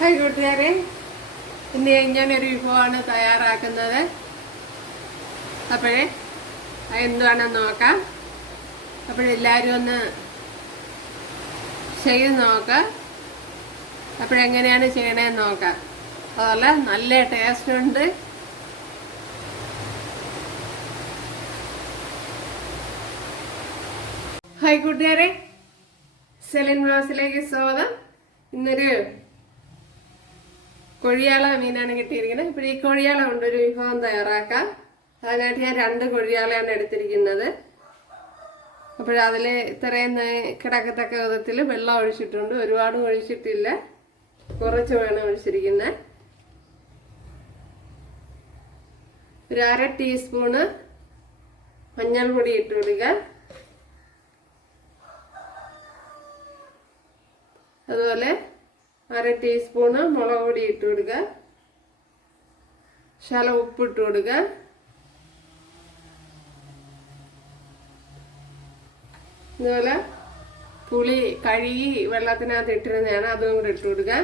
Hi കൂട്ടുകാരെ. ഇന്ന് ഞാനൊരു വിഭവമാണ് തയ്യാറാക്കുന്നത്. അപ്പോഴേ എന്തുവാണെന്ന് നോക്കാം. അപ്പോഴെല്ലാവരും ഒന്ന് ചെയ്ത് നോക്കാം. അപ്പോഴെങ്ങനെയാണ് ചെയ്യണേന്ന് നോക്കാം. അതുപോലെ നല്ല ടേസ്റ്റ് ഉണ്ട്. ഹായ് കൂട്ടുകാരെ. സെലിൻ ബ്ലോസിലേക്ക് സ്വാഗതം. ഇന്നൊരു കൊഴിയാള മീനാണ് കിട്ടിയിരിക്കുന്നത്. ഇപ്പോൾ ഈ കൊഴിയാള കൊണ്ട് ഒരു വിഭവം തയ്യാറാക്കാം. അതിനായിട്ട് ഞാൻ രണ്ട് കൊഴിയാളയാണ് എടുത്തിരിക്കുന്നത്. അപ്പോഴതിൽ ഇത്രയും നേ- കിടക്കത്തക്ക വിധത്തിൽ വെള്ളം ഒഴിച്ചിട്ടുണ്ട്. ഒരുപാട് ഒഴിച്ചിട്ടില്ല. കുറച്ച് വേണം ഒഴിച്ചിരിക്കുന്നത് ഒരു അര ടീസ്പൂണ് മഞ്ഞൾപ്പൊടി ഇട്ട് കൊടുക്കുക. അതുപോലെ അര ടീസ്പൂണ് മുളക് പൊടി ഇട്ട് കൊടുക്കുക. ശല ഉപ്പിട്ട് കൊടുക്കുക. ഇതുപോലെ പുളി കഴുകി വെള്ളത്തിനകത്ത് ഇട്ടിരുന്നതാണ് അതും കൂടെ ഇട്ട് കൊടുക്കുക.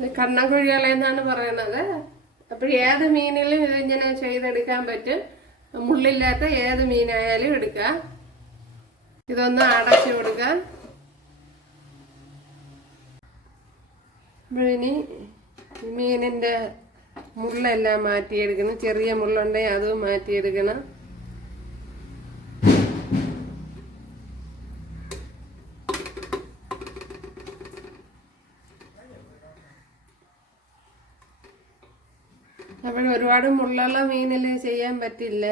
ഇത് എന്നാണ് പറയുന്നത്. അപ്പോൾ ഏത് മീനിലും ഇതിങ്ങനെ ചെയ്തെടുക്കാൻ പറ്റും. മുള്ളില്ലാത്ത ഏത് മീനായാലും എടുക്കാം ഇതൊന്ന് അടച്ചു കൊടുക്കാം. ഇനി മീനിന്റെ മുള്ളെല്ലാം മാറ്റിയെടുക്കണം. ചെറിയ മുള്ളുണ്ടെങ്കിൽ അതും മാറ്റിയെടുക്കണം. അപ്പോൾ ഒരുപാട് മുള്ളുള്ള മീനിൽ ചെയ്യാൻ പറ്റില്ല.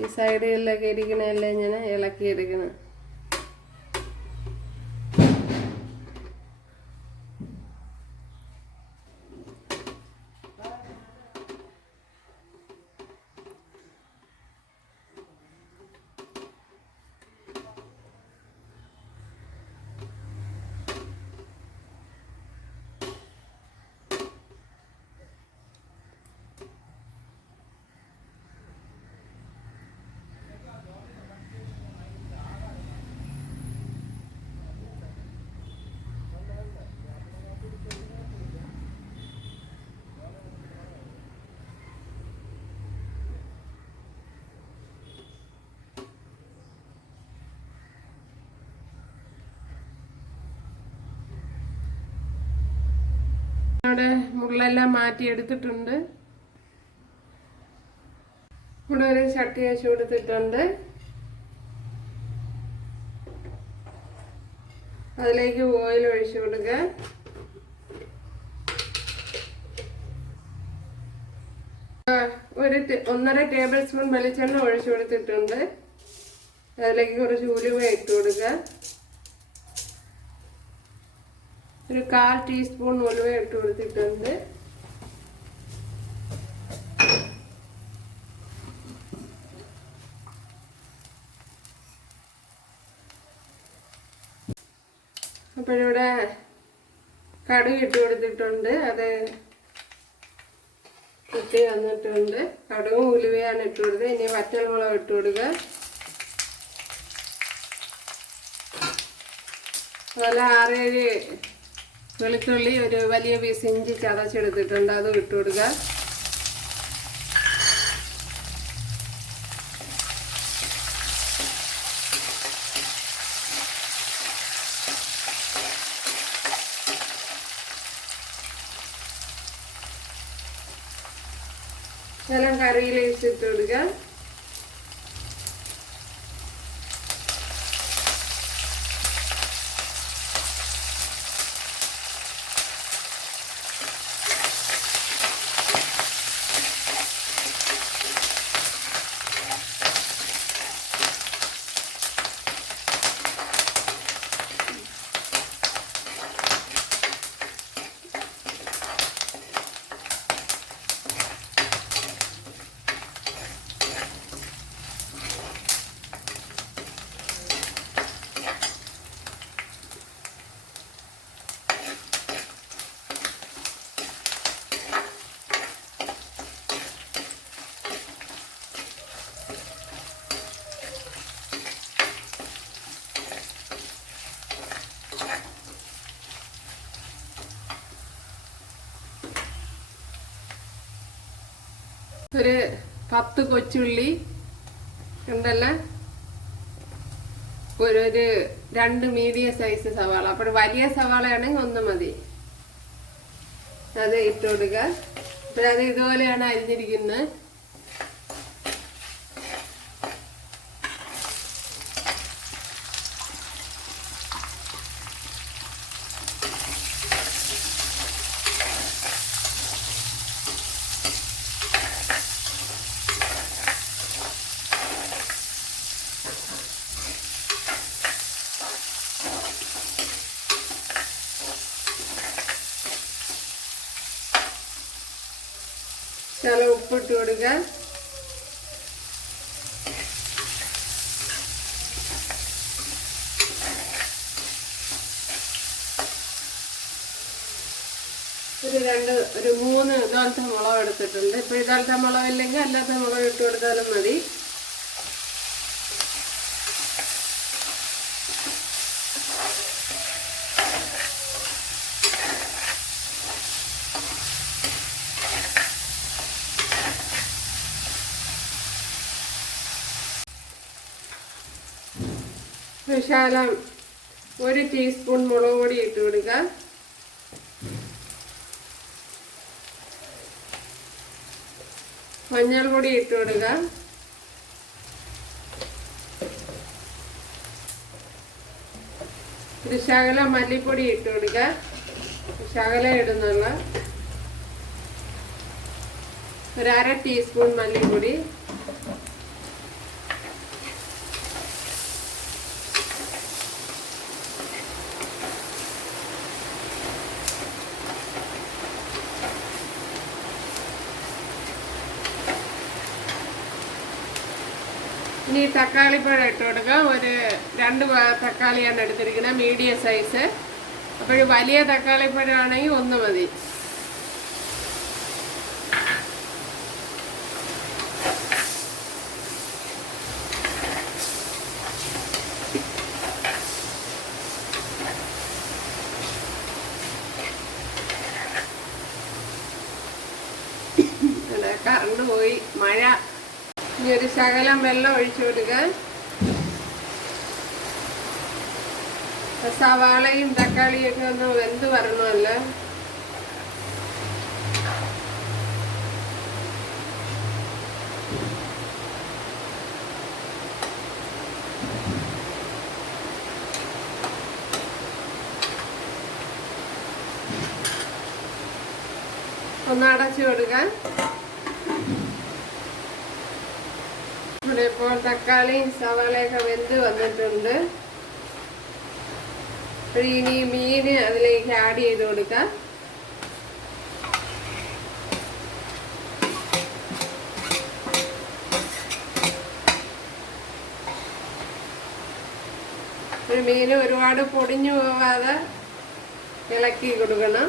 ഈ സൈഡുകളിലൊക്കെ ഇരിക്കണല്ലേ ഇങ്ങനെ ഇളക്കി മുള്ളെല്ലാം മാറ്റി എടുത്തിട്ടുണ്ട്. ഇവിടെ ഒരു ചട്ടി വെച്ച് കൊടുത്തിട്ടുണ്ട്. അതിലേക്ക് ഓയിൽ ഒഴിച്ചു കൊടുക്കുക ഒരു ഒന്നര ടേബിൾ സ്പൂൺ വെളിച്ചെണ്ണ ഒഴിച്ചു കൊടുത്തിട്ടുണ്ട്. അതിലേക്ക് കുറച്ച് ഉലുവ ഇട്ട് കൊടുക്കുക ഒരു കാൽ ടീസ്പൂൺ ഉലുവ ഇട്ട് കൊടുത്തിട്ടുണ്ട്. അപ്പോഴിവിടെ കടുക് ഇട്ട് കൊടുത്തിട്ടുണ്ട്. അത് കുത്തി വന്നിട്ടുണ്ട്. കടുകും ഉലുവയാണ് ഇട്ട് കൊടുത്തത്. ഇനി വറ്റൽമുളക് ഇട്ട് കൊടുക്കുക. അതുപോലെ ആറേഴ് വെളുത്തുള്ളി ഒരു വലിയ പീസ് ഇഞ്ചി ചതച്ചെടുത്തിട്ടുണ്ട്. അത് ഇട്ട് കൊടുക്കുക ശകലം കറിയിലേക്ക് ഇട്ട് കൊടുക്കുക ഒരു പത്ത് കൊച്ചുള്ളി ഉണ്ടല്ലേ? ഒരു ഒരു രണ്ട് മീഡിയം സൈസ് സവാള. അപ്പോൾ വലിയ സവാളയാണെങ്കിൽ ഒന്ന് മതി. അത് ഇട്ടുകൊടുക്കുക കൊടുക്കുക. അത് ഇതുപോലെയാണ് അരിഞ്ഞിരിക്കുന്നത്. ചില ഉപ്പിട്ട് കൊടുക്കുക ഒരു രണ്ട് ഒരു മൂന്ന് ഇതാലത്തെ മുളക് എടുത്തിട്ടുണ്ട്. ഇപ്പൊ ഇതാലത്തെ മുളക് ഇല്ലെങ്കിൽ അല്ലാത്ത മുളക് ഇട്ട് കൊടുത്താലും മതി. വിശാലം ഒരു ടീസ്പൂൺ മുളക് പൊടി ഇട്ട് കൊടുക്കുക മഞ്ഞൾപ്പൊടി ഇട്ട് കൊടുക്കുക വിശാഖല മല്ലിപ്പൊടി ഇട്ട് കൊടുക്കുക ശകല ഇടുന്നുള്ള. ഒരു അര ടീസ്പൂൺ മല്ലിപ്പൊടി. ഇനി തക്കാളി പഴം ഇട്ട് കൊടുക്കാം. ഒരു രണ്ട് തക്കാളിയാണ് എടുത്തിരിക്കുന്നത് മീഡിയം സൈസ് അപ്പോൾ വലിയ തക്കാളി പഴമാണെങ്കിൽ ഒന്ന് മതി. കറണ്ട് പോയി. മഴ ഇനി ഒരു ശകലം വെള്ളം ഒഴിച്ചു കൊടുക്കുക സവാളയും തക്കാളിയും ഒക്കെ ഒന്ന് വെന്ത് വരണമല്ലോ. ഒന്ന് അടച്ചു കൊടുക്കാൻ ഇവിടെ ഇപ്പോൾ തക്കാളിയും സവാളയൊക്കെ വെന്ത് വന്നിട്ടുണ്ട്. ഇനി മീൻ അതിലേക്ക് ആഡ് ചെയ്ത് കൊടുക്കാം. ഒരു മീൻ ഒരുപാട് പൊടിഞ്ഞു പോവാതെ ഇളക്കി കൊടുക്കണം.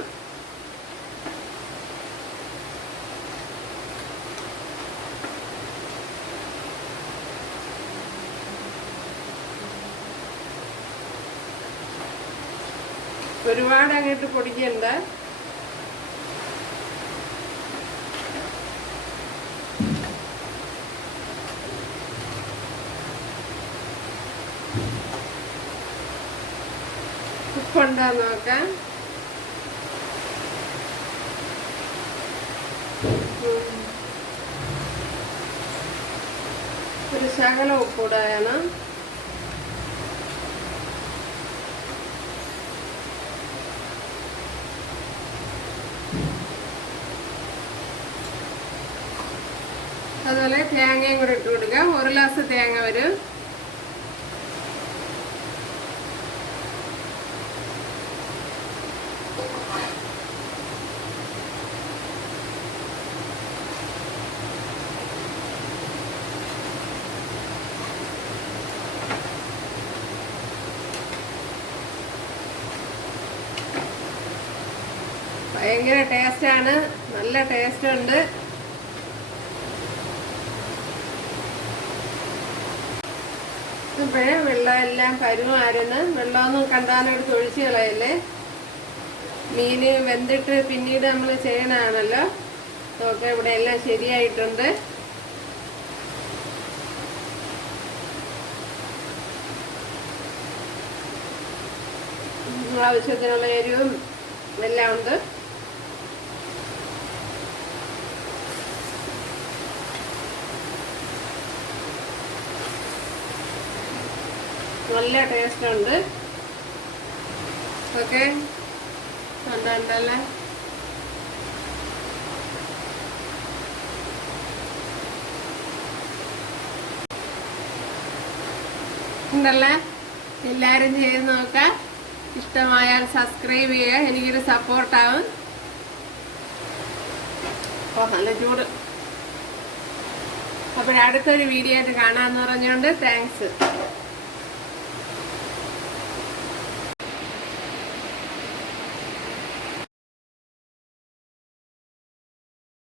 ഒരുപാട് അങ്ങോട്ട് പൊടിക്കണ്ട. ഉപ്പുണ്ടോ നോക്കാം. ഒരു ശകലം ഉപ്പിടാണ് അതുപോലെ തേങ്ങയും കൂടെ ഇട്ട് കൊടുക്കുക ഒരു ഗ്ലാസ് തേങ്ങ വരും ഭയങ്കര ടേസ്റ്റാണ്. നല്ല ടേസ്റ്റ് ഉണ്ട് ഇപ്പോഴേ വെള്ളം എല്ലാം കരുമായിരുന്നു വെള്ളമൊന്നും കണ്ടാലും എടുത്ത് ഒഴിച്ചു കളയല്ലേ മീന് വെന്തിട്ട് പിന്നീട് നമ്മൾ ചെയ്യണമാണല്ലോ നോക്കാം ഇവിടെ എല്ലാം ശരിയായിട്ടുണ്ട്. ആവശ്യത്തിനുള്ള എരിവും എല്ലാം ഉണ്ട്. നല്ല ടേസ്റ്റ് ഉണ്ട്. ഓക്കെ ഉണ്ടല്ലേ ഉണ്ടല്ലേ? എല്ലാവരും ചെയ്ത് നോക്കാം. ഇഷ്ടമായാൽ സബ്സ്ക്രൈബ് ചെയ്യുക. എനിക്കൊരു സപ്പോർട്ടാവും നല്ല ചൂട്. അപ്പോൾ അടുത്തൊരു വീഡിയോ ആയിട്ട് കാണാമെന്ന് പറഞ്ഞുകൊണ്ട് താങ്ക്സ്